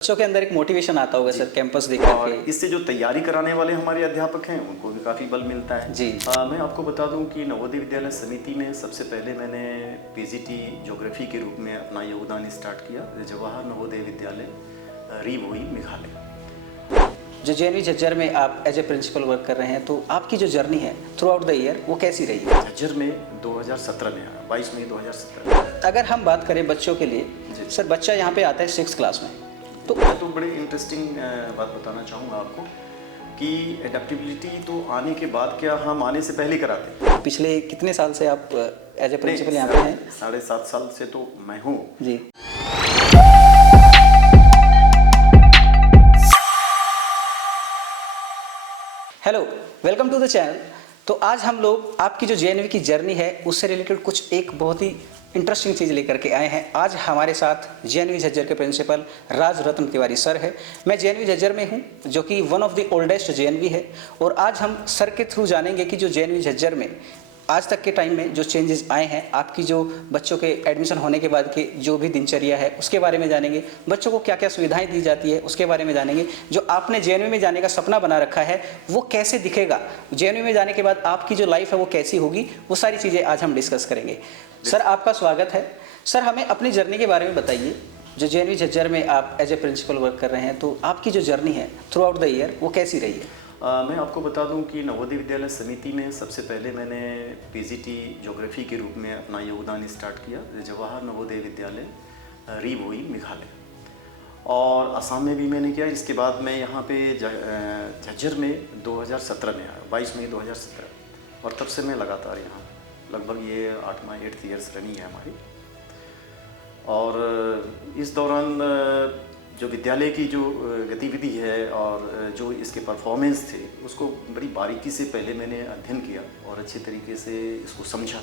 बच्चों के अंदर एक मोटिवेशन आता होगा सर कैंपस देख और के। इससे जो तैयारी कराने वाले हमारे अध्यापक हैं उनको भी काफ़ी बल मिलता है जी। मैं आपको बता दूं कि नवोदय विद्यालय समिति में सबसे पहले मैंने पीजीटी ज्योग्राफी के रूप में अपना योगदान स्टार्ट किया जवाहर नवोदय विद्यालय रीवोई मेघालय। जो जेएनवी झज्जर में आप एज ए प्रिंसिपल वर्क कर रहे हैं, तो आपकी जो जर्नी है थ्रू आउट द ईयर वो कैसी रही है? झज्जर में 2017 में आया, 22 मई 2017। अगर हम बात करें बच्चों के लिए, जी। सर बच्चा यहाँ पे आता है 6th क्लास में, तो मैं तो बड़े इंटरेस्टिंग बात बताना चाहूँगा आपको कि एडेप्टेबिलिटी तो आने के बाद क्या हम आने से पहले कराते हैं। पिछले कितने साल से आप एज ए प्रिंसिपल यहाँ पे हैं? 7.5 साल से तो मैं हूँ जी। Hello, welcome to the channel. तो आज हम लोग आपकी जो जेएनवी की जर्नी है उससे रिलेटेड कुछ एक बहुत ही इंटरेस्टिंग चीज़ लेकर के आए हैं। आज हमारे साथ जेएनवी झज्जर के प्रिंसिपल राज रत्न तिवारी सर है। मैं जेएनवी झज्जर में हूं, जो कि one of the oldest JNV है, और आज हम सर के थ्रू जानेंगे कि जो जेएनवी झज्जर में आज तक के टाइम में जो चेंजेस आए हैं, आपकी जो बच्चों के एडमिशन होने के बाद के जो भी दिनचर्या है उसके बारे में जानेंगे, बच्चों को क्या क्या सुविधाएं दी जाती है उसके बारे में जानेंगे, जो आपने जेएनवी में जाने का सपना बना रखा है वो कैसे दिखेगा, जेएनवी में जाने के बाद आपकी जो लाइफ है वो कैसी होगी, वो सारी चीज़ें आज हम डिस्कस करेंगे। सर आपका स्वागत है। सर हमें अपनी जर्नी के बारे में बताइए। जो जेएनवी झज्जर में आप एज ए प्रिंसिपल वर्क कर रहे हैं, तो आपकी जो जर्नी है थ्रू आउट द ईयर वो कैसी रही है? मैं आपको बता दूं कि नवोदय विद्यालय समिति में सबसे पहले मैंने पीजीटी ज्योग्राफी के रूप में अपना योगदान स्टार्ट किया जवाहर नवोदय विद्यालय रीवोई मेघालय, और असम में भी मैंने किया। इसके बाद मैं यहाँ पे झज्जर में 2017 में आया, 22 मई 2017, और तब से मैं लगातार यहाँ लगभग ये 8th ईयर्स रनिंग है हमारी। और इस दौरान जो विद्यालय की जो गतिविधि है और जो इसके परफॉर्मेंस थे उसको बड़ी बारीकी से पहले मैंने अध्ययन किया और अच्छे तरीके से इसको समझा,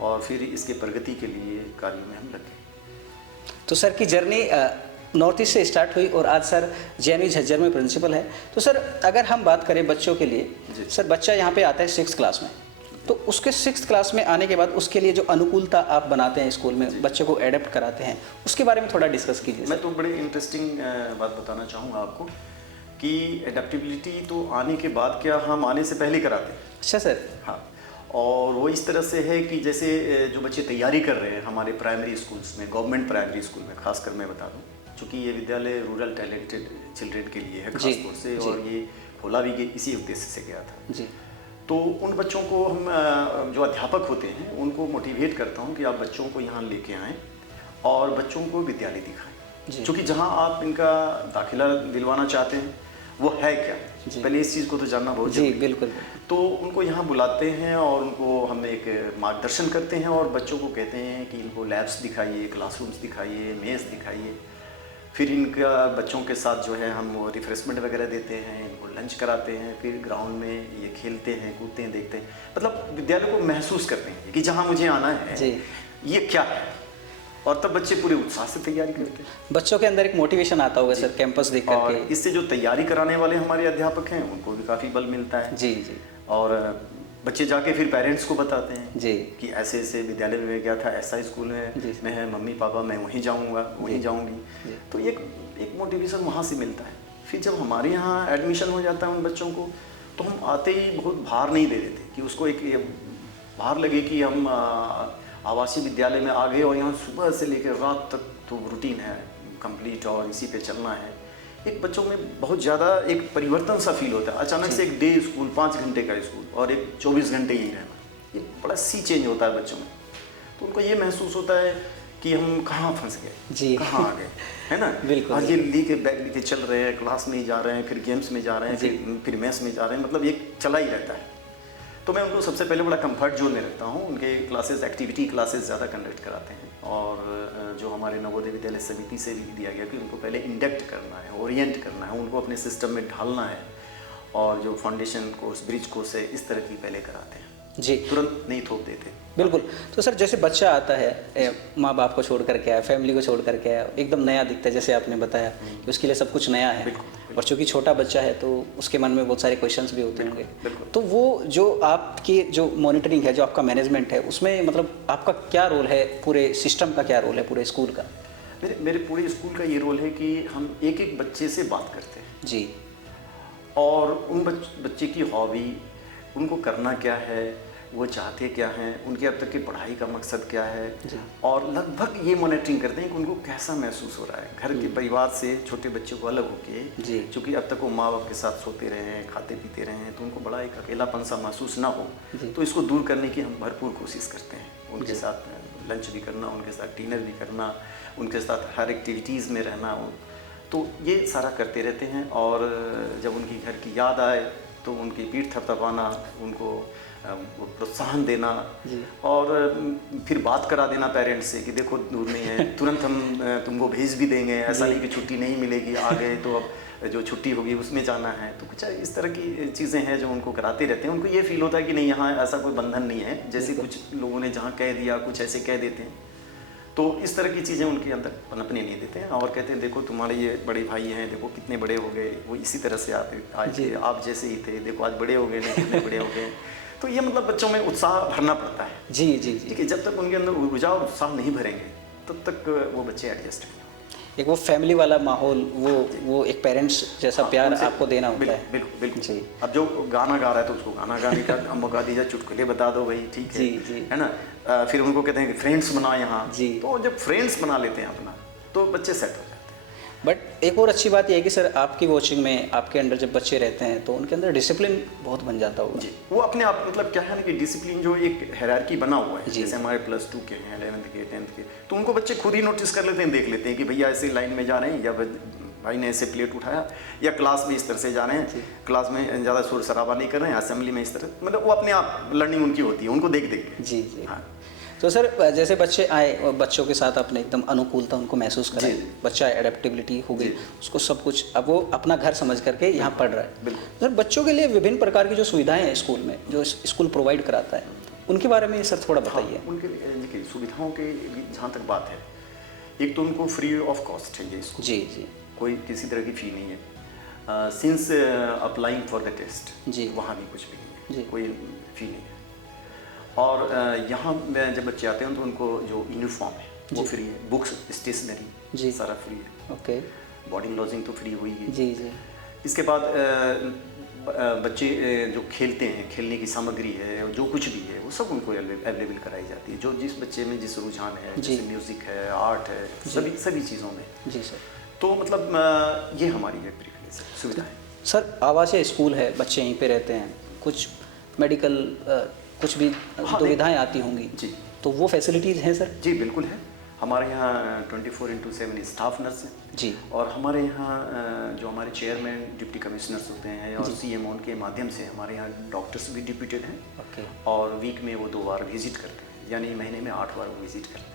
और फिर इसके प्रगति के लिए कार्यों में हम लगे। तो सर की जर्नी नॉर्थ ईस्ट से स्टार्ट हुई और आज सर जेएनवी झज्जर में प्रिंसिपल है। तो सर अगर हम बात करें बच्चों के लिए, सर बच्चा यहाँ पे आता है 6th क्लास में, तो उसके 6th क्लास में आने के बाद उसके लिए जो अनुकूलता आप बनाते हैं स्कूल में, बच्चे को एडेप्ट कराते हैं, उसके बारे में थोड़ा डिस्कस कीजिए। मैं तो बड़े इंटरेस्टिंग बात बताना चाहूँगा आपको कि एडेप्टेबिलिटी तो आने के बाद क्या हम आने से पहले कराते हैं। अच्छा सर। हाँ, और वो इस तरह से है कि जैसे जो बच्चे तैयारी कर रहे हैं हमारे प्राइमरी स्कूल्स में, गवर्नमेंट प्राइमरी स्कूल में खासकर मैं बता दूँ, चूँकि ये विद्यालय रूरल टैलेंटेड चिल्ड्रेन के लिए है खासतौर से, और ये खोला भी इसी उद्देश्य से गया था। जी। तो उन बच्चों को हम जो अध्यापक होते हैं उनको मोटिवेट करता हूँ कि आप बच्चों को यहाँ लेके आएँ और बच्चों को विद्यालय दिखाएं, क्योंकि जहाँ आप इनका दाखिला दिलवाना चाहते हैं वो है क्या, पहले इस चीज़ को तो जानना बहुत जरूरी है। बिल्कुल। तो उनको यहाँ बुलाते हैं और उनको हम एक मार्गदर्शन करते हैं और बच्चों को कहते हैं कि इनको लैब्स दिखाइए, क्लासरूम्स दिखाइए, मेस दिखाइए, फिर इनका बच्चों के साथ जो है हम वो रिफ्रेशमेंट वगैरह देते हैं, इनको लंच कराते हैं, फिर ग्राउंड में ये खेलते हैं, कूदते हैं, देखते हैं, मतलब विद्यालय को महसूस करते हैं कि जहाँ मुझे आना है ये क्या है, और तब बच्चे पूरे उत्साह से तैयारी करते हैं। बच्चों के अंदर एक मोटिवेशन आता होगा सर कैंपस देख करके। और इससे जो तैयारी कराने वाले हमारे अध्यापक हैं उनको भी काफ़ी बल मिलता है। जी जी। और बच्चे जाके फिर पेरेंट्स को बताते हैं जी कि ऐसे ऐसे विद्यालय में गया था, ऐसा स्कूल में है, मम्मी पापा मैं वहीं जाऊंगा, वहीं जाऊंगी। तो एक मोटिवेशन वहाँ से मिलता है। फिर जब हमारे यहाँ एडमिशन हो जाता है उन बच्चों को, तो हम आते ही बहुत भार नहीं दे देते कि उसको एक भार लगे कि हम आवासीय विद्यालय में आ गए और यहाँ सुबह से लेकर रात तक तो रूटीन है कंप्लीट और इसी पे चलना है। एक बच्चों में बहुत ज़्यादा एक परिवर्तन सा फील होता है। अचानक से एक डे स्कूल, 5 घंटे का स्कूल और एक 24 घंटे ही रहना, ये बड़ा सी चेंज होता है बच्चों में। तो उनको ये महसूस होता है कि हम कहाँ फंस गए, कहाँ आ गए, है ना। बिल्कुल। आज ये बैग लेके चल रहे हैं, क्लास में ही जा रहे हैं, फिर गेम्स में जा रहे हैं, फिर मेस में जा रहे हैं, मतलब एक चला ही रहता है। तो मैं उनको सबसे पहले बड़ा कंफर्ट जोन में रखता हूँ। उनके क्लासेस, एक्टिविटी क्लासेस ज़्यादा कंडक्ट कराते हैं, और जो हमारे नवोदय विद्यालय समिति से भी दिया गया कि उनको पहले इंडक्ट करना है, ओरिएंट करना है, उनको अपने सिस्टम में ढालना है, और जो फाउंडेशन कोर्स, ब्रिज कोर्स है, इस तरह की पहले कराते हैं जी, तुरंत नहीं थोप देते। बिल्कुल। तो सर जैसे बच्चा आता है, माँ बाप को छोड़ करके आया, फैमिली को छोड़ करके आया, एकदम नया दिखता है, जैसे आपने बताया कि उसके लिए सब कुछ नया है, और चूँकि छोटा बच्चा है तो उसके मन में बहुत सारे क्वेश्चंस भी होते होंगे। तो वो जो आपकी जो मॉनिटरिंग है, जो आपका मैनेजमेंट है, उसमें मतलब आपका क्या रोल है, पूरे सिस्टम का क्या रोल है, पूरे स्कूल का? मेरे पूरे स्कूल का ये रोल है कि हम एक एक बच्चे से बात करते हैं जी। और उन बच्चे की हॉबी, उनको करना क्या है, वो चाहते क्या हैं, उनके अब तक की पढ़ाई का मकसद क्या है, और लगभग ये मॉनिटरिंग करते हैं कि उनको कैसा महसूस हो रहा है घर के परिवार से छोटे बच्चे को अलग होके, क्योंकि अब तक वो माँ बाप के साथ सोते रहे हैं, खाते पीते रहे हैं, तो उनको बड़ा एक अकेलापन सा महसूस ना हो, तो इसको दूर करने की हम भरपूर कोशिश करते हैं। उनके साथ लंच भी करना, उनके साथ डिनर भी करना, उनके साथ हर एक्टिविटीज़ में रहना, तो ये सारा करते रहते हैं। और जब उनकी घर की याद आए तो उनकी पीठ थपथपाना, उनको प्रोत्साहन देना, और फिर बात करा देना पेरेंट्स से कि देखो दूर नहीं है, तुरंत हम तुमको भेज भी देंगे, ऐसा नहीं कि छुट्टी नहीं मिलेगी, आ गए तो अब जो छुट्टी होगी उसमें जाना है। तो कुछ इस तरह की चीज़ें हैं जो उनको कराते रहते हैं। उनको ये फील होता है कि नहीं, यहाँ ऐसा कोई बंधन नहीं है, जैसे कुछ लोगों ने जहाँ कह दिया कुछ ऐसे कह देते हैं, तो इस तरह की चीज़ें उनके अंदर पनपने नहीं देते हैं और कहते हैं देखो तुम्हारे ये बड़े भाई हैं, देखो कितने बड़े हो गए, वो इसी तरह से आए थे, आप जैसे ही थे, देखो आज बड़े हो गए, नहीं कितने बड़े हो गए। तो ये मतलब बच्चों में उत्साह भरना पड़ता है। जी जी जी। ठीक है, जब तक उनके अंदर ऊर्जा और उत्साह नहीं भरेंगे तब तक वो बच्चे एडजस्ट नहीं होंगे। एक वो फैमिली वाला माहौल, वो एक पेरेंट्स जैसा प्यार आपको देना होता है। बिल्कुल बिल्कुल जी। अब जो गाना गा रहा है तो उसको गाना गाने का मौका दीजिए, चुटकुले बता दो भाई, ठीक है, है ना। फिर उनको कहते हैं कि फ्रेंड्स बना यहाँ, तो जब फ्रेंड्स बना लेते हैं अपना तो बच्चे सेट हो जाते हैं। बट एक और अच्छी बात यह है कि सर आपकी कोचिंग में आपके अंडर जब बच्चे रहते हैं तो उनके अंदर डिसिप्लिन बहुत बन जाता होगा। जी, वो अपने आप मतलब क्या है ना कि डिसिप्लिन जो एक हायरार्की बना हुआ है, जैसे हमारे +2 के हैं, 11th के, 10th के, तो उनको बच्चे खुद ही नोटिस कर लेते हैं, देख लेते हैं कि भैया ऐसे लाइन में जा रहे हैं, या भाई ने ऐसे प्लेट उठाया, या क्लास में इस तरह से जा रहे हैं, क्लास में ज़्यादा शोर शराबा नहीं कर रहे हैं, असेंबली में इस तरह, मतलब वो अपने आप लर्निंग उनकी होती है, उनको देख देख के। जी जी। हाँ। तो सर जैसे बच्चे आए, बच्चों के साथ अपने एकदम अनुकूलता उनको महसूस कराए, बच्चा एडेप्टेबिलिटी हो गई, उसको सब कुछ, अब वो अपना घर समझ करके यहाँ पढ़ रहा है। बिल्कुल। सर बच्चों के लिए विभिन्न प्रकार की जो सुविधाएं हैं स्कूल में, जो स्कूल प्रोवाइड कराता है, उनके बारे में सर थोड़ा बताइए। हाँ, उनके देखिए सुविधाओं के जहाँ तक बात है, एक तो उनको फ्री ऑफ कॉस्ट है ये स्कूल। जी जी। कोई किसी तरह की फ़ी नहीं है। Since applying for the test, जी, वहाँ भी कुछ भी नहीं है, जी, कोई फ़ी नहीं है। और यहाँ जब बच्चे आते हैं तो उनको जो यूनिफॉर्म है वो फ्री है, बुक्स, स्टेशनरी सारा फ्री है। ओके। बोर्डिंग लॉजिंग तो फ्री हुई है। जी जी। इसके बाद बच्चे जो खेलते हैं, खेलने की सामग्री है, जो कुछ भी है वो सब उनको अवेलेबल कराई जाती है, जो जिस बच्चे में जिस रुझान है, जैसे म्यूज़िक है, आर्ट है, सभी चीज़ों में। जी सर। तो मतलब ये हमारी है प्रिविलेज है, सुविधा है। सर आवासीय स्कूल है, बच्चे यहीं पे रहते हैं, कुछ मेडिकल कुछ भी दुविधाएं आती होंगी जी, तो वो फैसिलिटीज़ हैं सर? जी बिल्कुल है। हमारे यहाँ 24/7 स्टाफ नर्स हैं जी, और हमारे यहाँ जो हमारे चेयरमैन, डिप्टी कमिश्नर्स होते हैं और CM उनके माध्यम से हमारे यहाँ डॉक्टर्स भी डिप्यूटेड हैं। ओके। और वीक में वो 2 बार विजिट करते हैं, यानी महीने में 8 बार वो विजिट करते हैं।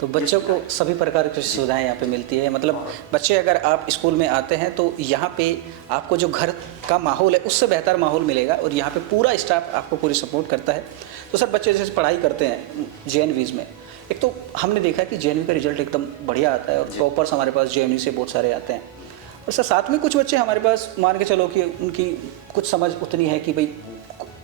तो बच्चों को सभी प्रकार की सुविधाएं यहाँ पे मिलती है, मतलब बच्चे अगर आप स्कूल में आते हैं तो यहाँ पे आपको जो घर का माहौल है उससे बेहतर माहौल मिलेगा, और यहाँ पे पूरा स्टाफ आपको पूरी सपोर्ट करता है। तो सर बच्चे जैसे पढ़ाई करते हैं JNVs में, एक तो हमने देखा कि JNV का रिजल्ट एकदम बढ़िया आता है और टॉपर्स हमारे पास JNV से बहुत सारे आते हैं, और सर साथ में कुछ बच्चे हमारे पास मान के चलो कि उनकी कुछ समझ उतनी है कि भाई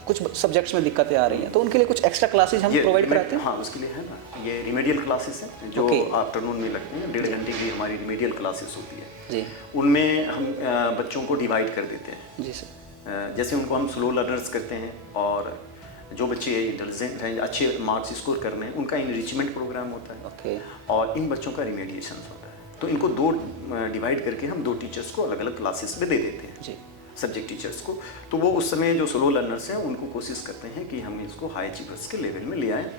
कुछ सब्जेक्ट्स में दिक्कतें आ रही हैं, तो उनके लिए कुछ एक्स्ट्रा क्लासेज हम प्रोवाइड कराते हैं। हाँ, उसके लिए है ना, ये रिमेडियल क्लासेस हैं जो आफ्टरनून में लगते हैं, 1.5 घंटे की हमारी रिमेडियल क्लासेस होती है जी। उनमें हम बच्चों को डिवाइड कर देते हैं जी सर। जैसे उनको हम स्लो लर्नर्स करते हैं, और जो बच्चे इंटेलिजेंट हैं, अच्छे मार्क्स स्कोर कर रहे हैं, उनका इनरिचमेंट प्रोग्राम होता है। ओके। और इन बच्चों का रिमेडिएशन होता है, तो इनको 2 डिवाइड करके हम 2 टीचर्स को अलग अलग क्लासेस में दे देते हैं जी, सब्जेक्ट टीचर्स को। तो वो उस समय जो स्लो लर्नर्स हैं उनको कोशिश करते हैं कि हम इसको हाई अचीवर्स के लेवल में ले आएँ।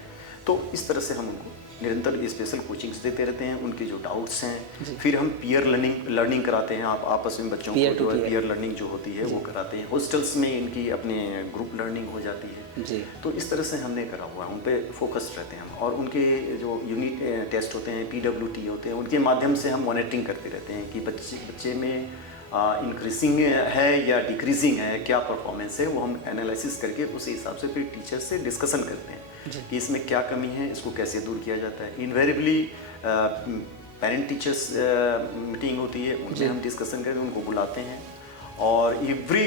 तो इस तरह से हम उनको निरंतर स्पेशल कोचिंग्स देते रहते हैं, उनके जो डाउट्स हैं, फिर हम पीयर लर्निंग कराते हैं, आप आपस में बच्चों को जो है पीयर लर्निंग जो होती है वो कराते हैं। हॉस्टल्स में इनकी अपने ग्रुप लर्निंग हो जाती है जी। तो इस तरह से हमने करा हुआ है, उन पर फोकस्ड रहते हैं हम, और उनके जो यूनिट टेस्ट होते हैं, PWT होते हैं, उनके माध्यम से हम मॉनिटरिंग करते रहते हैं कि बच्चे में इंक्रीजिंग है या डिक्रीजिंग है, क्या परफॉर्मेंस है, वो हम एनालिसिस करके उस हिसाब से फिर टीचर से डिस्कशन करते हैं कि इसमें क्या कमी है, इसको कैसे दूर किया जाता है। इनवेरिएबली पेरेंट टीचर्स मीटिंग होती है, उनमें हम डिस्कशन करके उनको बुलाते हैं, और एवरी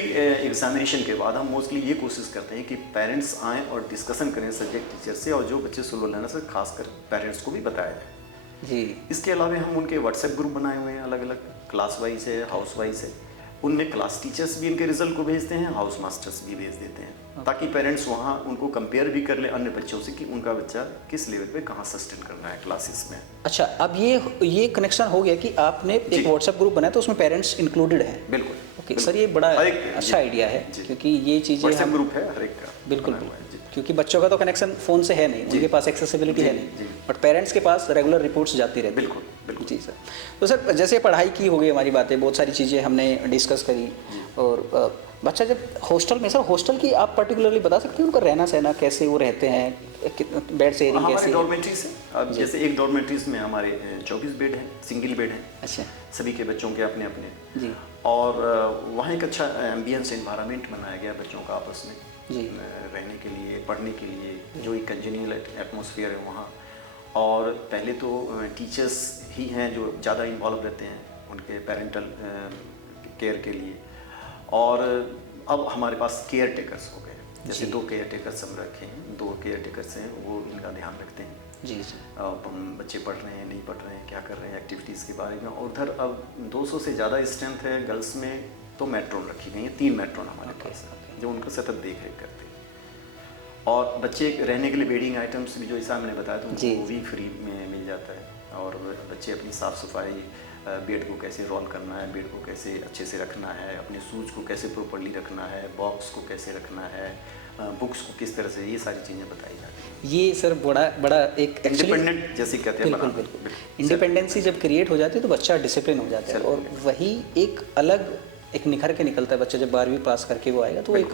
एग्जामिनेशन के बाद हम मोस्टली ये कोशिश करते हैं कि पेरेंट्स आएँ और डिस्कशन करें सब्जेक्ट टीचर से, और जो बच्चे स्लो लर्नर से खासकर पेरेंट्स को भी बताया जाए। जी। इसके अलावा हम उनके व्हाट्सएप ग्रुप बनाए हुए हैं, अलग अलग क्लास वाइज है, हाउस वाइज है। उनमें क्लास टीचर्स भी इनके रिजल्ट को भेजते हैं, हाउस मास्टर्स भी भेज देते हैं, ताकि पेरेंट्स वहाँ उनको कंपेयर भी कर ले अन्य बच्चों से कि उनका बच्चा किस लेवल पे कहाँ सस्टेन कर रहा है क्लासेस में। अच्छा, अब ये कनेक्शन हो गया कि आपने एक व्हाट्सएप ग्रुप बनाया तो उसमें पेरेंट्स इंक्लूडेड हैं। बिल्कुल। ओके सर, ये बड़ा अच्छा आइडिया है, क्योंकि ये चीज़ें व्हाट्सएप ग्रुप है हर एक का। बिल्कुल, क्योंकि बच्चों का तो कनेक्शन फ़ोन से है नहीं, उनके पास एक्सेसिबिलिटी है नहीं, बट पेरेंट्स के पास रेगुलर रिपोर्ट्स जाती रहती है। बिल्कुल बिल्कुल। जी सर। तो सर, जैसे पढ़ाई की हो गई हमारी बातें, बहुत सारी चीज़ें हमने डिस्कस करी, और बच्चा जब हॉस्टल में, सर हॉस्टल की आप पर्टिकुलरली बता सकते हैं उनका रहना सहना कैसे वो रहते हैं, बेड शेयरिंग कैसे? हमारे डॉर्मेट्रीज है, अब जैसे एक डॉर्मेट्रीज में हमारे 24 बेड हैं, सिंगल बेड हैं। अच्छा। सभी के बच्चों के अपने अपने जी। और वहाँ एक अच्छा एम्बियंस एनवायरनमेंट बनाया गया बच्चों का आपस में जी रहने के लिए, पढ़ने के लिए, जो एक कंजेनियल एटमॉस्फेयर है वहाँ। और पहले तो टीचर्स ही हैं जो ज़्यादा इन्वॉल्व रहते हैं उनके पेरेंटल केयर के लिए, और अब हमारे पास केयर टेकर्स हो गए, जैसे 2 केयर टेकर्स हम रखे हैं, 2 केयर टेकर्स हैं, वो इनका ध्यान रखते हैं। जी। बच्चे पढ़ रहे हैं नहीं पढ़ रहे हैं, क्या कर रहे हैं एक्टिविटीज़ के बारे में। और उधर अब 200 से ज़्यादा स्ट्रेंथ है गर्ल्स में, तो मेट्रोन रखी गई हैं, 3 मेट्रोन हमारे पास है जो उनका सतत देख रेख करते हैं। और बच्चे रहने के लिए बेडिंग आइटम्स भी जो ऐसा मैंने बताया तो वो भी फ्री में मिल जाता है। और बच्चे अपनी साफ़ सफाई, बेड को कैसे रोल करना है, बेड को कैसे अच्छे से रखना है, अपने शूज़ को कैसे प्रॉपर्ली रखना है, बॉक्स को कैसे रखना है, बुक्स को किस तरह से, ये सारी चीज़ें बताई जाती हैं। ये सर बड़ा एक इंडिपेंडेंट जैसे कहते हैं, बिल्कुल। इंडिपेंडेंसी जब क्रिएट हो जाती है तो बच्चा डिसिप्लिन हो जाता है, और वही एक अलग एक निखर के निकलता है बच्चा। जब 12वीं पास करके वो आएगा तो एक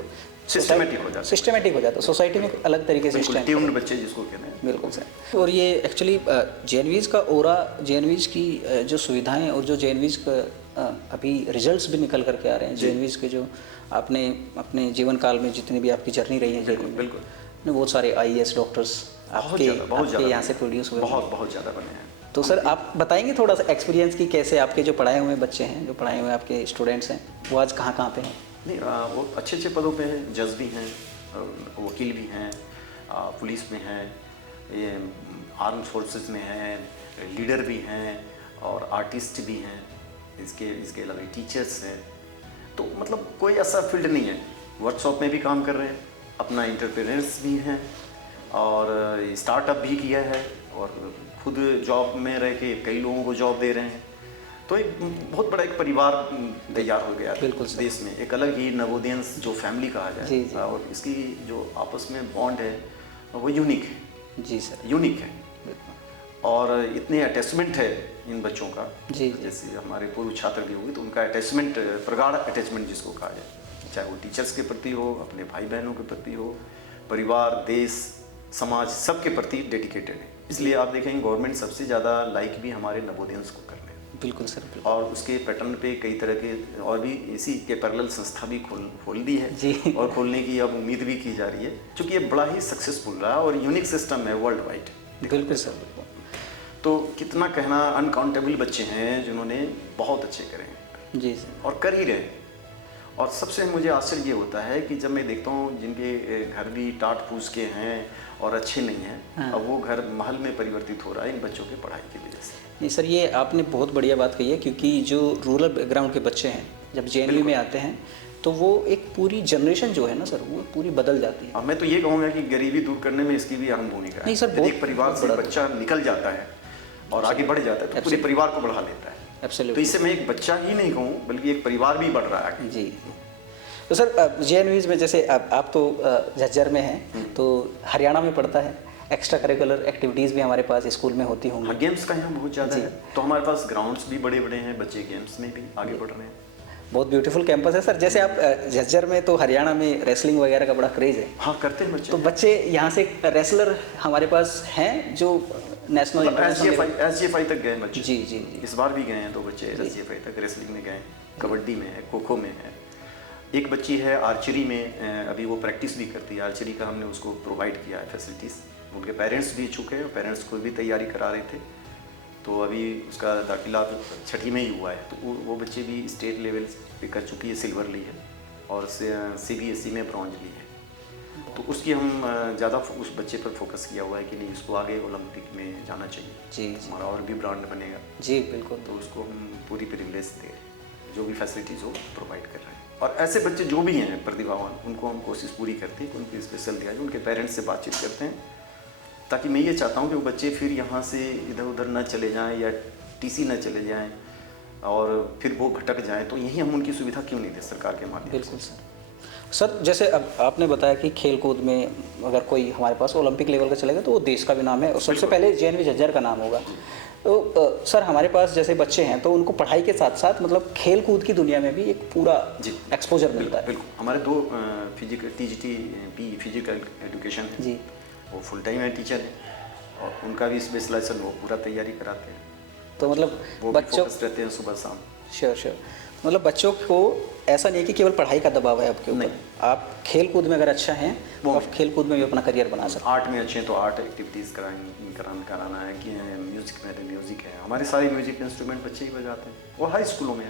सिस्टमेटिक हो जाता है, सोसाइटी में अलग तरीके से ट्यून्ड बच्चे जिसको कहते हैं। बिल्कुल सर। और ये एक्चुअली जेएनवीज का ओरा, जेएनवीज की जो सुविधाएं और जो जेएनवीज का अभी रिजल्ट्स भी निकल करके आ रहे हैं, जेएनवीज के जो आपने अपने जीवन काल में जितनी भी आपकी जर्नी रही है जेएनवी, बिल्कुल बहुत सारे आईएएस डॉक्टर्स आपके यहाँ से प्रोड्यूस हुए, बहुत ज़्यादा बने हैं। तो सर आप बताएंगे थोड़ा सा एक्सपीरियंस की, कैसे आपके जो पढ़ाए हुए बच्चे हैं, जो पढ़ाए हुए आपके स्टूडेंट्स हैं, वो आज कहाँ पे हैं? नहीं, वो अच्छे अच्छे पदों पे हैं, जज भी हैं, वकील भी हैं, पुलिस में हैं, ये आर्म फोर्सेस में हैं, लीडर भी हैं, और आर्टिस्ट भी हैं, इसके अलावा टीचर्स हैं। तो मतलब कोई ऐसा फील्ड नहीं है। वर्कशॉप में भी काम कर रहे हैं, अपना एंटरप्रेन्योर्स भी हैं, और स्टार्टअप भी किया है, और खुद जॉब में रह के कई लोगों को जॉब दे रहे हैं। तो एक बहुत बड़ा एक परिवार तैयार हो गया है देश में, एक अलग ही नवोदयंस जो फैमिली कहा जाए। और इसकी जो आपस में बॉन्ड है वो यूनिक है। जी सर, यूनिक है। और इतने अटैचमेंट है इन बच्चों का, जी जैसे हमारे पूर्व छात्र भी होंगे तो उनका अटैचमेंट, प्रगाढ़ अटैचमेंट जिसको कहा जाए, चाहे वो टीचर्स के प्रति हो, अपने भाई बहनों के प्रति हो, परिवार, देश, समाज, सबके प्रति डेडिकेटेड है। इसलिए आप देखेंगे गवर्नमेंट सबसे ज़्यादा लाइक भी हमारे नवोदयंस को कर रहे हैं। बिल्कुल सर, बिल्कुल। और उसके पैटर्न पे कई तरह के और भी इसी के पैरेलल संस्था भी खोल दी है जी। और खोलने की अब उम्मीद भी की जा रही है, क्योंकि ये बड़ा ही सक्सेसफुल रहा और यूनिक सिस्टम है वर्ल्ड वाइड। बिल्कुल सर, बिल्कुल। तो कितना कहना, अनकाउंटेबल बच्चे हैं जिन्होंने बहुत अच्छे करे हैं। जी सर। और कर ही रहे हैं। और सबसे मुझे आश्चर्य ये होता है कि जब मैं देखता हूँ जिनके घर भी टाट फूस के हैं और अच्छे नहीं हैं, अब वो घर महल में परिवर्तित हो रहा है इन बच्चों के पढ़ाई की वजह से। नहीं सर, ये आपने बहुत बढ़िया बात कही है, क्योंकि जो रूरल बैकग्राउंड के बच्चे हैं जब जेएनवी में आते हैं तो वो एक पूरी जनरेशन जो है ना सर, वो पूरी बदल जाती है। अब मैं तो ये कहूँगा कि गरीबी दूर करने में इसकी भी अहम भूमिका है। नहीं सर, यदि एक परिवार से बच्चा निकल जाता है और आगे बढ़ जाता है तो पूरे परिवार को बढ़ा लेता है। तो इससे मैं एक बच्चा ही नहीं कहूँ बल्कि एक परिवार भी बढ़ रहा है। जी। तो सर जेएनवीज में जैसे आप तो झज्जर में हैं, तो हरियाणा में पड़ता है, एक्स्ट्रा करिकुलर एक्टिविटीज़ भी हमारे पास स्कूल में होती होंगी। हाँ, गेम्स का यहाँ बहुत ज़्यादा है, तो हमारे पास ग्राउंड्स भी बड़े बड़े हैं, बच्चे गेम्स में भी आगे बढ़ रहे हैं। बहुत ब्यूटीफुल कैंपस है सर। जैसे आप झज्जर में तो हरियाणा में रेसलिंग वगैरह का बड़ा क्रेज़ है। हाँ, करते हैं बच्चे। तो बच्चे यहाँ से रेसलर हमारे पास हैं जो नेशनल एसजीएफआई तक गए बच्चे। जी जी जी। इस बार भी गए हैं 2 बच्चे एसजीएफआई तक, रेसलिंग में गए, कबड्डी में है, खो खो में है। एक बच्ची है आर्चरी में, अभी वो प्रैक्टिस भी करती है आर्चरी का, हमने उसको प्रोवाइड किया है फैसिलिटीज़। उनके पेरेंट्स भी इच्छुक हैं, पेरेंट्स को भी तैयारी करा रहे थे, तो अभी उसका दाखिला 6ठी में ही हुआ है। तो वो बच्चे भी स्टेट लेवल पे कर चुकी है, सिल्वर ली है, और CBSE में ब्रॉन्ज ली है। तो उसकी हम ज़्यादा उस बच्चे पर फोकस किया हुआ है कि नहीं, इसको आगे ओलंपिक में जाना चाहिए जी हमारा और भी ब्रांड बनेगा। जी बिल्कुल। तो उसको हम पूरी प्रिविलेज दे रहे हैं, जो भी फैसिलिटीज़ हो प्रोवाइड कर रहे हैं। और ऐसे बच्चे जो भी हैं प्रतिभावान, उनको हम कोशिश पूरी करते हैं कि उनको स्पेशल दिया जाए। उनके पेरेंट्स से बातचीत करते हैं, ताकि मैं ये चाहता हूँ कि वो बच्चे फिर यहाँ से इधर उधर ना चले जाएँ या टीसी ना चले जाएँ और फिर वो भटक जाएँ। तो यही हम उनकी सुविधा क्यों नहीं दें सरकार के माध्यम से। बिल्कुल सर, जैसे अब आपने बताया कि खेल कूद में अगर कोई हमारे पास ओलंपिक लेवल का चलेगा तो वो देश का भी नाम है और सबसे पहले JNV झज्जर का नाम होगा। तो सर हमारे पास जैसे बच्चे हैं तो उनको पढ़ाई के साथ साथ मतलब खेल कूद की दुनिया में भी एक पूरा एक्सपोजर मिलता है। बिल्कुल। हमारे 2 फिजिकल TGT फिजिकल एजुकेशन है जी, वो फुल टाइम है टीचर है, और उनका भी स्पेशलाइजेशन वो पूरा तैयारी कराते हैं। तो मतलब वो बच्चों फोकस रहते हैं सुबह शाम। श्योर मतलब बच्चों को ऐसा नहीं है कि केवल पढ़ाई का दबाव है आपके ऊपर, आप खेल कूद में अगर अच्छा हैं तो आप खेल कूद में भी अपना करियर बना सकते आर्ट में अच्छे हैं तो आर्ट एक्टिविटीज़ कराना है कि म्यूज़िक में तो म्यूज़िक है। हमारे सारे म्यूज़िक इंस्ट्रूमेंट बच्चे ही बजाते हैं और हाई स्कूलों में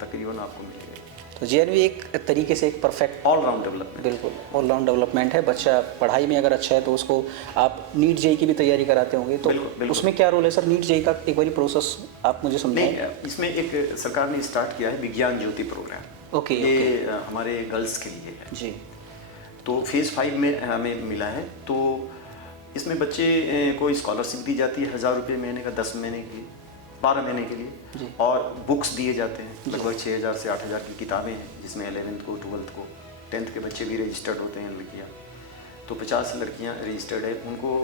तकरीबन आपको मिलेंगे। तो JNV एक तरीके से एक परफेक्ट ऑलराउंड डेवलपमेंट। बिल्कुल ऑलराउंड डेवलपमेंट है। बच्चा पढ़ाई में अगर अच्छा है तो उसको आप नीट जेई की भी तैयारी कराते होंगे, तो बिल्कुल। उसमें क्या रोल है सर नीट जेई का? एक बारी प्रोसेस आप मुझे समझाएं। नहीं, इसमें एक सरकार ने स्टार्ट किया है विज्ञान ज्योति प्रोग्राम। ओके, ये हमारे गर्ल्स के लिए है जी। तो फेज़ 5 में हमें मिला है। तो इसमें बच्चे को स्कॉलरशिप दी जाती है 1000 रुपये महीने का, 10 महीने के लिए, 12 महीने के लिए, और बुक्स दिए जाते हैं। लगभग 6000 से 8000 की किताबें हैं, जिसमें 11th को 12th को 10th के बच्चे भी रजिस्टर्ड होते हैं लड़कियाँ। तो 50 लड़कियाँ रजिस्टर्ड है। उनको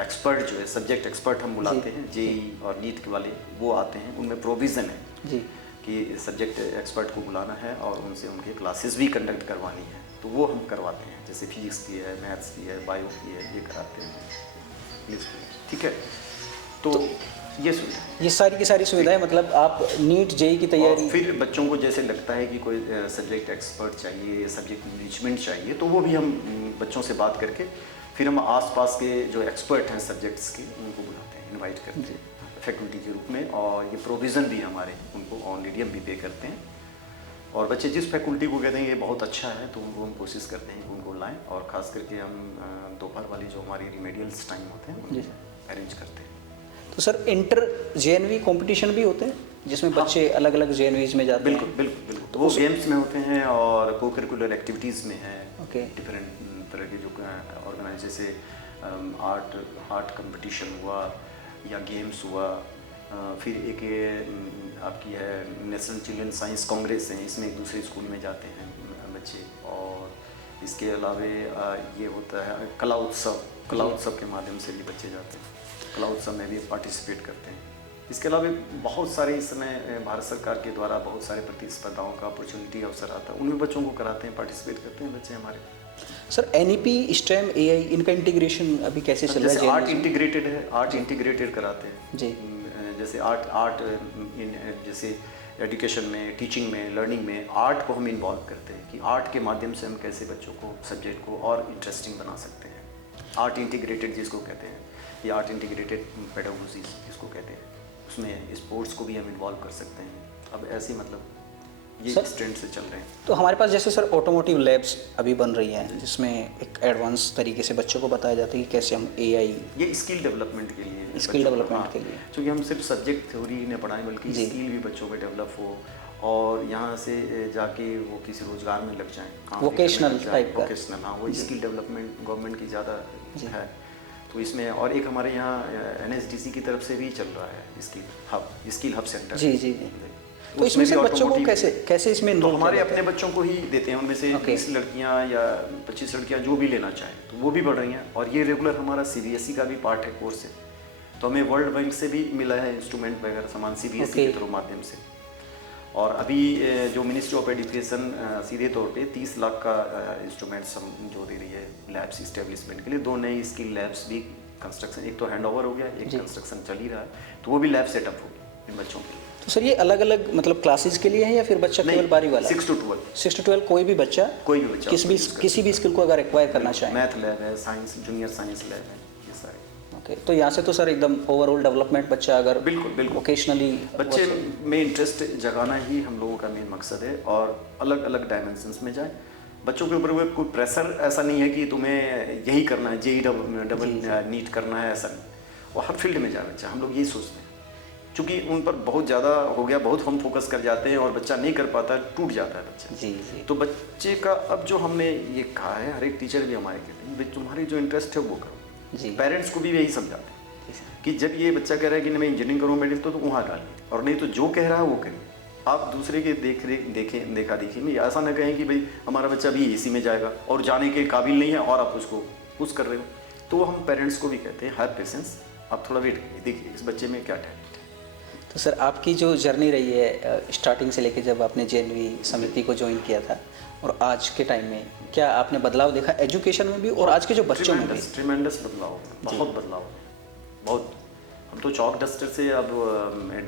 एक्सपर्ट जो है सब्जेक्ट एक्सपर्ट हम बुलाते हैं, जेई और नीट के वाले वो आते हैं। उनमें प्रोविज़न है जी कि सब्जेक्ट एक्सपर्ट को बुलाना है और उनसे उनके क्लासेस भी कंडक्ट करवानी है, तो वो हम करवाते हैं। जैसे फिजिक्स की है, मैथ्स की है, बायो की है, ये कराते हैं। ठीक है, तो ये सुविधा, ये सारी की सारी सुविधाएं मतलब आप नीट जेई की तैयारी। और फिर बच्चों को जैसे लगता है कि कोई सब्जेक्ट एक्सपर्ट चाहिए, सब्जेक्ट मैनेजमेंट चाहिए, तो वो भी हम बच्चों से बात करके फिर हम आसपास के जो एक्सपर्ट हैं सब्जेक्ट्स के उनको बुलाते हैं, इनवाइट करते हैं फैकल्टी के रूप में। और ये प्रोविज़न भी हमारे उनको ऑलरेडी हम भी पे करते हैं। और बच्चे जिस फैकल्टी को कहते हैं ये बहुत अच्छा है तो उनको हम कोशिश करते हैं कि उनको लाएँ। और ख़ास करके हम दोपहर वाली जो हमारी रिमेडियल्स टाइम होते हैं उनको अरेंज करते हैं। तो सर इंटर JNV कंपटीशन भी होते हैं जिसमें बच्चे अलग अलग JNVs में जाते हैं? बिल्कुल। तो वो गेम्स में होते हैं और को करिकुलर एक्टिविटीज़ में है। ओके। डिफरेंट तरह के जो ऑर्गेनाइज, जैसे आर्ट कंपटीशन हुआ या गेम्स हुआ। फिर एक आपकी है नेशनल चिल्ड्रन साइंस कांग्रेस है, इसमें एक दूसरे स्कूल में जाते हैं बच्चे। और इसके अलावे ये होता है कला उत्सव के माध्यम से भी बच्चे जाते हैं, कला उत्सव में भी पार्टिसिपेट करते हैं। इसके अलावा बहुत सारे इस समय भारत सरकार के द्वारा बहुत सारे प्रतिस्पर्धाओं का अपॉर्चुनिटी अवसर आता है, उनमें बच्चों को कराते हैं, पार्टिसिपेट करते हैं बच्चे हमारे। सर NEP, STEM, AI इनका इंटीग्रेशन अभी कैसे चल रहा है? जैसे आर्ट इंटीग्रेटेड है, आर्ट इंटीग्रेटेड कराते हैं जी। जैसे आर्ट जैसे एजुकेशन में, टीचिंग में, लर्निंग में आर्ट को हम इन्वॉल्व करते हैं कि आर्ट के माध्यम से हम कैसे बच्चों को सब्जेक्ट को और इंटरेस्टिंग बना सकते हैं। आर्ट इंटीग्रेटेड जिसको कहते हैं, ये आर्ट इंटीग्रेटेड पेडागोजी जिसको कहते हैं, उसमें स्पोर्ट्स को भी हम इन्वॉल्व कर सकते हैं। अब ऐसे मतलब ये इस ट्रेंड से चल रहे हैं। तो हमारे पास जैसे सर ऑटोमोटिव लैब्स अभी बन रही हैं जिसमें एक एडवांस तरीके से बच्चों को बताया जाता है कि कैसे हम AI, ये स्किल डेवलपमेंट के लिए, के लिए, क्योंकि हम सिर्फ सब्जेक्ट थ्योरी ने पढ़ाएं बल्कि स्किल भी बच्चों में डेवलप हो और यहाँ से जाके वो किसी रोजगार में लग जाएं, वोकेशनल टाइप का। वोकेशनल, हाँ, वो स्किल डेवलपमेंट गवर्नमेंट की ज़्यादा है। तो इसमें और एक हमारे यहाँ NSDC की तरफ से भी चल रहा है स्किल हब सेंटर। जी। तो इसमें से बच्चों को कैसे इसमें तो हमारे अपने बच्चों को ही देते हैं, उनमें से 20 लड़कियां या 25 लड़कियां जो भी लेना चाहें तो वो भी बढ़ रही हैं। और ये रेगुलर हमारा CBSE का भी पार्ट है कोर्स है, तो हमें वर्ल्ड बैंक से भी मिला है इंस्ट्रूमेंट वगैरह सामान CBSE के थ्रू माध्यम से। और अभी जो मिनिस्ट्री ऑफ एजुकेशन सीधे तौर पे 30 लाख का इंस्ट्रूमेंट्स हम जो दे रही है लैब्स इस्टेब्लिशमेंट के लिए। 2 नई स्किल लैब्स भी कंस्ट्रक्शन, एक तो हैंड ओवर हो गया, एक कंस्ट्रक्शन चल ही रहा है, तो वो भी लैब सेटअप होगी इन बच्चों के लिए। तो सर ये अलग अलग मतलब क्लासेस के लिए है या फिर बच्चा केवल बारी वाला? 6 to 12 कोई भी बच्चा किसी भी स्किल को अगर एक्वायर करना चाहे। मैथ लैब है, साइंस, जूनियर साइंस लैब है, ये सारे। ओके, तो यहाँ से तो सर एकदम ओवरऑल डेवलपमेंट बच्चा अगर बिल्कुल वोकेशनली बच्चे में इंटरेस्ट जगाना ही हम लोगों का मेन मकसद है और अलग अलग डायमेंशंस में जाए। बच्चों के ऊपर कोई प्रेशर ऐसा नहीं है कि तुम्हें यही करना है, जेई डबल नीट करना है, ऐसा नहीं। वो हर फील्ड में जाए बच्चा, हम लोग यही सोचते हैं। क्योंकि उन पर बहुत ज़्यादा हो गया, बहुत हम फोकस कर जाते हैं और बच्चा नहीं कर पाता, टूट जाता है बच्चा। जी जी। तो बच्चे का अब जो हमने ये कहा है, हर एक टीचर भी हमारे कहते हैं भाई तुम्हारी जो इंटरेस्ट है वो करो जी। पेरेंट्स को भी यही समझाते हैं कि जब ये बच्चा कह रहा है कि मैं इंजीनियरिंग करूँ मेडिकल, तो वहाँ डालिए, और नहीं तो जो कह रहा है वो करिए। आप दूसरे के देखा देखी में ऐसा ना कहें कि भाई हमारा बच्चा भी इसी में जाएगा और जाने के काबिल नहीं है और आप उसको पुश कर रहे हो। तो हम पेरेंट्स को भी कहते हैं हैव पेशेंस, आप थोड़ा वेट करिए, देखिए इस बच्चे में क्या टैलेंट है। तो सर आपकी जो जर्नी रही है स्टार्टिंग से लेकर जब आपने जेएनवी समिति को ज्वाइन किया था और आज के टाइम में, क्या आपने बदलाव देखा एजुकेशन में भी और आज के जो बच्चों में भी? ट्रिमेंडस बदलाव, बहुत बदलाव, बहुत। हम तो चॉक डस्टर से अब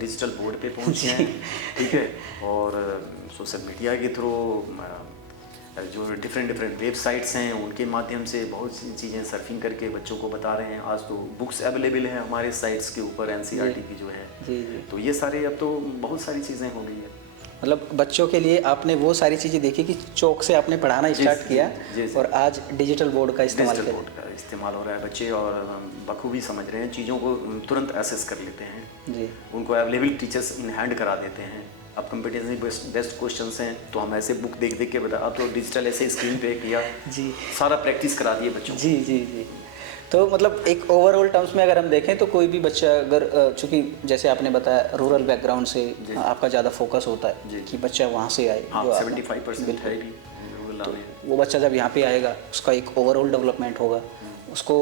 डिजिटल बोर्ड पे पहुंच गए हैं, ठीक है। और सोशल मीडिया के थ्रू जो डिफरेंट वेबसाइट्स हैं उनके माध्यम से बहुत सी चीज़ें सर्फिंग करके बच्चों को बता रहे हैं। आज तो बुक्स अवेलेबल हैं हमारे साइट्स के ऊपर, एनसीईआरटी की जो है जी जी। तो ये सारे अब तो बहुत सारी चीज़ें हो गई है। मतलब बच्चों के लिए आपने वो सारी चीज़ें देखी कि चौक से आपने पढ़ाना स्टार्ट किया और आज डिजिटल बोर्ड का इस्तेमाल हो रहा है। बच्चे और बखूबी समझ रहे हैं, चीज़ों को तुरंत एसेस कर लेते हैं जी। उनको अवेलेबल टीचर्स इन हैंड करा देते हैं। अब कंपटीशन बेस्ट क्वेश्चंस हैं तो हम ऐसे बुक देख के बता, अब तो डिजिटल ऐसे स्क्रीन पे किया जी, सारा प्रैक्टिस करा दिए बच्चों जी जी जी। तो मतलब एक ओवरऑल टर्म्स में अगर हम देखें तो कोई भी बच्चा अगर चूँकि जैसे आपने बताया रूरल बैकग्राउंड से आपका ज़्यादा फोकस होता है कि बच्चा वहाँ से आए, हाँ, 75% है भी, तो वो बच्चा जब यहाँ पे आएगा उसका एक ओवरऑल डेवलपमेंट होगा। उसको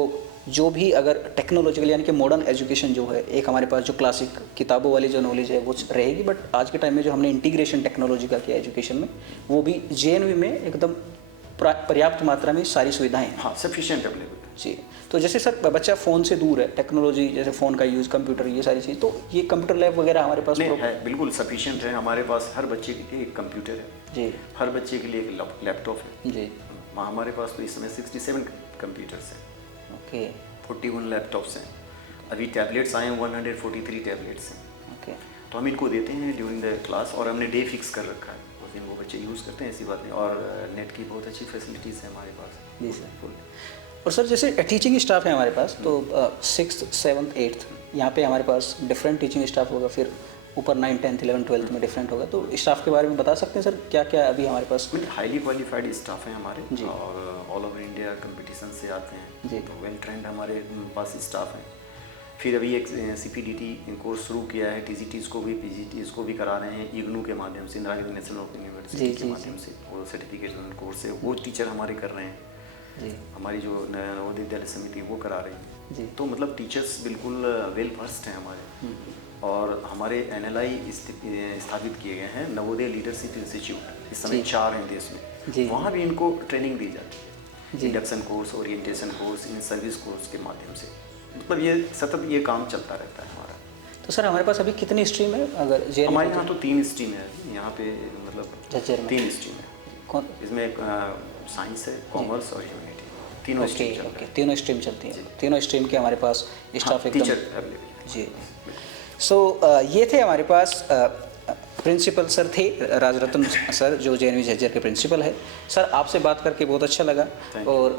जो भी अगर टेक्नोलॉजिकल यानी कि मॉडर्न एजुकेशन जो है, एक हमारे पास जो क्लासिक किताबों वाली जो नॉलेज है वो रहेगी, बट आज के टाइम में जो हमने इंटीग्रेशन टेक्नोलॉजी का किया एजुकेशन में, वो भी जेएनवी में एकदम पर्याप्त मात्रा में सारी सुविधाएं हैं। हाँ, सफिशिएंट अवेलेबल जी। तो जैसे सर बच्चा फ़ोन से दूर है, टेक्नोलॉजी जैसे फ़ोन का यूज़, कंप्यूटर, ये सारी चीज़, तो ये कंप्यूटर लैब वगैरह हमारे पास नहीं है, बिल्कुल सफिशिएंट है। हमारे पास हर बच्चे के लिए एक कंप्यूटर है जी, हर बच्चे के लिए एक लैपटॉप है जी। हमारे पास तो इस समय 67 कंप्यूटर्स हैं, ओके, 41 लैपटॉप्स हैं। अभी टैबलेट्स आए हैं, 143 टैबलेट्स हैं, ओके। तो हम इनको देते हैं ड्यूरिंग द क्लास और हमने डे फिक्स कर रखा है, उस दिन वो बच्चे यूज़ करते हैं, ऐसी बात नहीं। और नेट की बहुत अच्छी फैसिलिटीज़ है हमारे पास जी सर। और सर जैसे टीचिंग स्टाफ है हमारे पास, तो 6th 7th 8th यहाँ पे हमारे पास डिफरेंट टीचिंग स्टाफ होगा, फिर ऊपर 9th 10th 11th 12th में डिफरेंट होगा। तो स्टाफ के बारे में बता सकते हैं सर क्या क्या अभी हमारे पास? हाईली क्वालिफाइड स्टाफ है हमारे जी, और ऑल ओवर इंडिया कंपटीशन से आते हैं जी, तो वेल ट्रेंड हमारे पास स्टाफ हैं। फिर अभी एक CPDT कोर्स शुरू किया है, TGTs को भी PGTs को भी करा रहे हैं इग्नू के माध्यम से, Indira Gandhi national open university के माध्यम से, वो सर्टिफिकेशन कोर्स है, वो टीचर हमारे कर रहे हैं जी। हमारी जो नवोदय विद्यालय समिति वो करा रही है जी। तो मतलब टीचर्स बिल्कुल वेल वर्स्ड हैं हमारे। और हमारे NLI स्थापित किए गए हैं, नवोदय लीडरशिप इंस्टीट्यूट, इस समय 4 हैं देश में, वहाँ भी इनको ट्रेनिंग दी जाती है, induction course, orientation course, in service course के माध्यम से। मतलब ये सतत ये काम चलता रहता है हमारा। तो सर हमारे पास अभी कितनी स्ट्रीम है? अगर हमारे यहाँ तो 3 स्ट्रीम है यहाँ पे, मतलब 3 स्ट्रीम है। कौन? इसमें साइंस है, कॉमर्स और ह्यूमैनिटी, तीनों स्ट्रीम ओके, तीनों स्ट्रीम चलती हैं। तीनों स्ट्रीम के हमारे पास स्टाफ एकदम जी। सो ये थे हमारे पास प्रिंसिपल सर थे, राजरत्न सर, जो जेएनवी झज्जर के प्रिंसिपल है। सर आपसे बात करके बहुत अच्छा लगा, और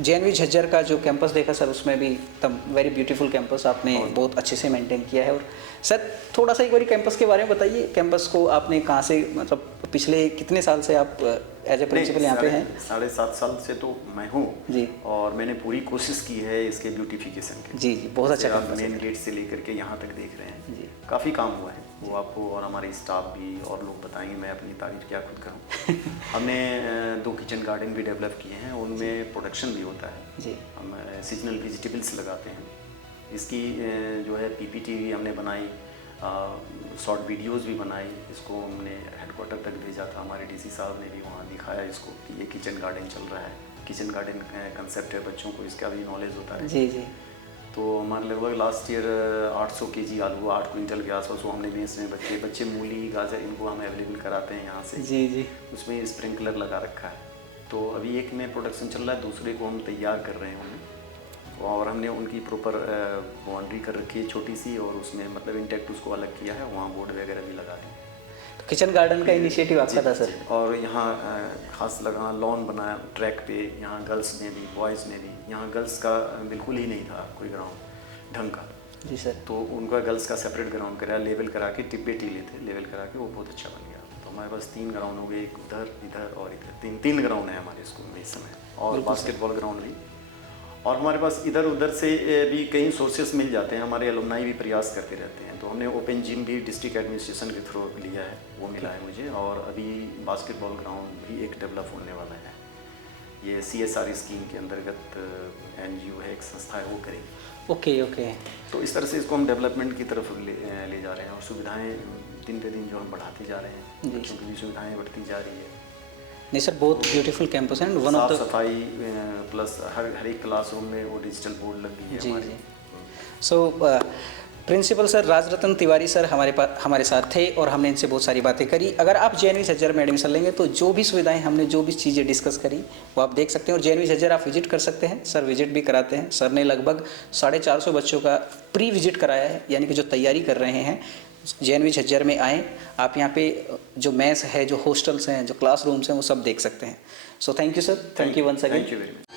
जेएनवी झज्जर का जो कैंपस देखा सर, उसमें भी एकदम वेरी ब्यूटीफुल कैंपस आपने बहुत अच्छे से मेंटेन किया है। और सर थोड़ा सा एक बार कैंपस के बारे में बताइए, कैंपस को आपने कहाँ से, मतलब पिछले कितने साल से आप एज ए प्रिंसिपल यहाँ पे हैं? 7.5 साल से तो मैं हूँ जी, और मैंने पूरी कोशिश की है इसके ब्यूटिफिकेशन की जी जी। बहुत अच्छा काम, मेन गेट से लेकर के यहाँ तक देख रहे हैं जी, काफ़ी काम हुआ है, वो आपको और हमारे स्टाफ भी और लोग बताएंगे, मैं अपनी तारीफ क्या खुद करूँ। हमने 2 किचन गार्डन भी डेवलप किए हैं, उनमें प्रोडक्शन भी होता है जी, हम सीजनल वेजिटेबल्स लगाते हैं। इसकी जो है PPT भी हमने बनाई, शॉर्ट वीडियोस भी बनाई, इसको हमने हेडक्वार्टर तक भेजा था, हमारे DC साहब ने भी वहाँ दिखाया इसको कि ये किचन गार्डन चल रहा है। किचन गार्डन कंसेप्ट है, बच्चों को इसका भी नॉलेज होता है जी जी। तो हमारे लगभग लास्ट ईयर 800 kg आलू, 8 क्विंटल के आसपास वो हमने बेच में बच्चे मूली, गाजर, इनको हम अवेलेबल कराते हैं यहाँ से जी जी। उसमें स्प्रिंकलर लगा रखा है, तो अभी एक में प्रोडक्शन चल रहा है, दूसरे को हम तैयार कर रहे हैं उन्हें, और हमने उनकी प्रॉपर बाउंड्री कर रखी है छोटी सी, और उसमें मतलब इंटैक्ट उसको अलग किया है, वहाँ बोर्ड वगैरह भी लगा दिए। किचन गार्डन का इनिशिएटिव आपका था सर? और यहाँ खास लगा लॉन बनाया ट्रैक पे, यहाँ गर्ल्स में भी बॉयज़ में भी। यहाँ गर्ल्स का बिल्कुल ही नहीं था कोई ग्राउंड ढंग का। जी सर। तो उनका गर्ल्स का सेपरेट ग्राउंड कराया, लेवल करा के, टिब्बे टीले थे, लेवल करा के वो बहुत अच्छा बन गया। तो हमारे पास 3 ग्राउंड हो गए, एक उधर, इधर और इधर, तीन ग्राउंड है हमारे स्कूल में इस समय, और बास्केटबॉल ग्राउंड भी। और हमारे पास इधर उधर से भी कई सोर्सेस मिल जाते हैं, हमारे एलुमनाई भी प्रयास करते रहते हैं। तो हमने ओपन जिम भी डिस्ट्रिक्ट एडमिनिस्ट्रेशन के थ्रू लिया है, वो मिला है मुझे। और अभी बास्केटबॉल ग्राउंड भी एक डेवलप होने वाला है, ये CSR स्कीम के अंतर्गत NGO है, एक संस्था है, वो करेगी। Okay okay. तो इस तरह से इसको हम डेवलपमेंट की तरफ ले जा रहे हैं, और सुविधाएं दिन पे दिन जो हम बढ़ाते जा रहे हैं, बच्चों की भी सुविधाएं बढ़ती जा रही है। नहीं सर, बहुत ब्यूटीफुल कैंपस है। वन ऑफ द सफाई प्लस हर एक क्लासरूम में वो डिजिटल बोर्ड लग गई है जी हमारी। जी। So principal sir Rajratan Tiwari sir हमारे साथ थे और हमने इनसे बहुत सारी बातें करी। अगर आप JNV झज्जर में एडमिशन लेंगे तो जो भी सुविधाएं हमने जो भी चीज़ें डिस्कस करी वो आप देख सकते हैं, और JNV झज्जर आप विजिट कर सकते हैं। सर विजिट भी कराते हैं। सर ने लगभग 450 बच्चों का प्री विजिट कराया है, यानी कि जो तैयारी कर रहे हैं JNV झज्जर में आएँ आप। यहाँ पे जो मेस है, जो हॉस्टल्स हैं, जो क्लासरूम्स हैं, वो सब देख सकते हैं। So thank you sir, thank you once again. Thank you very much.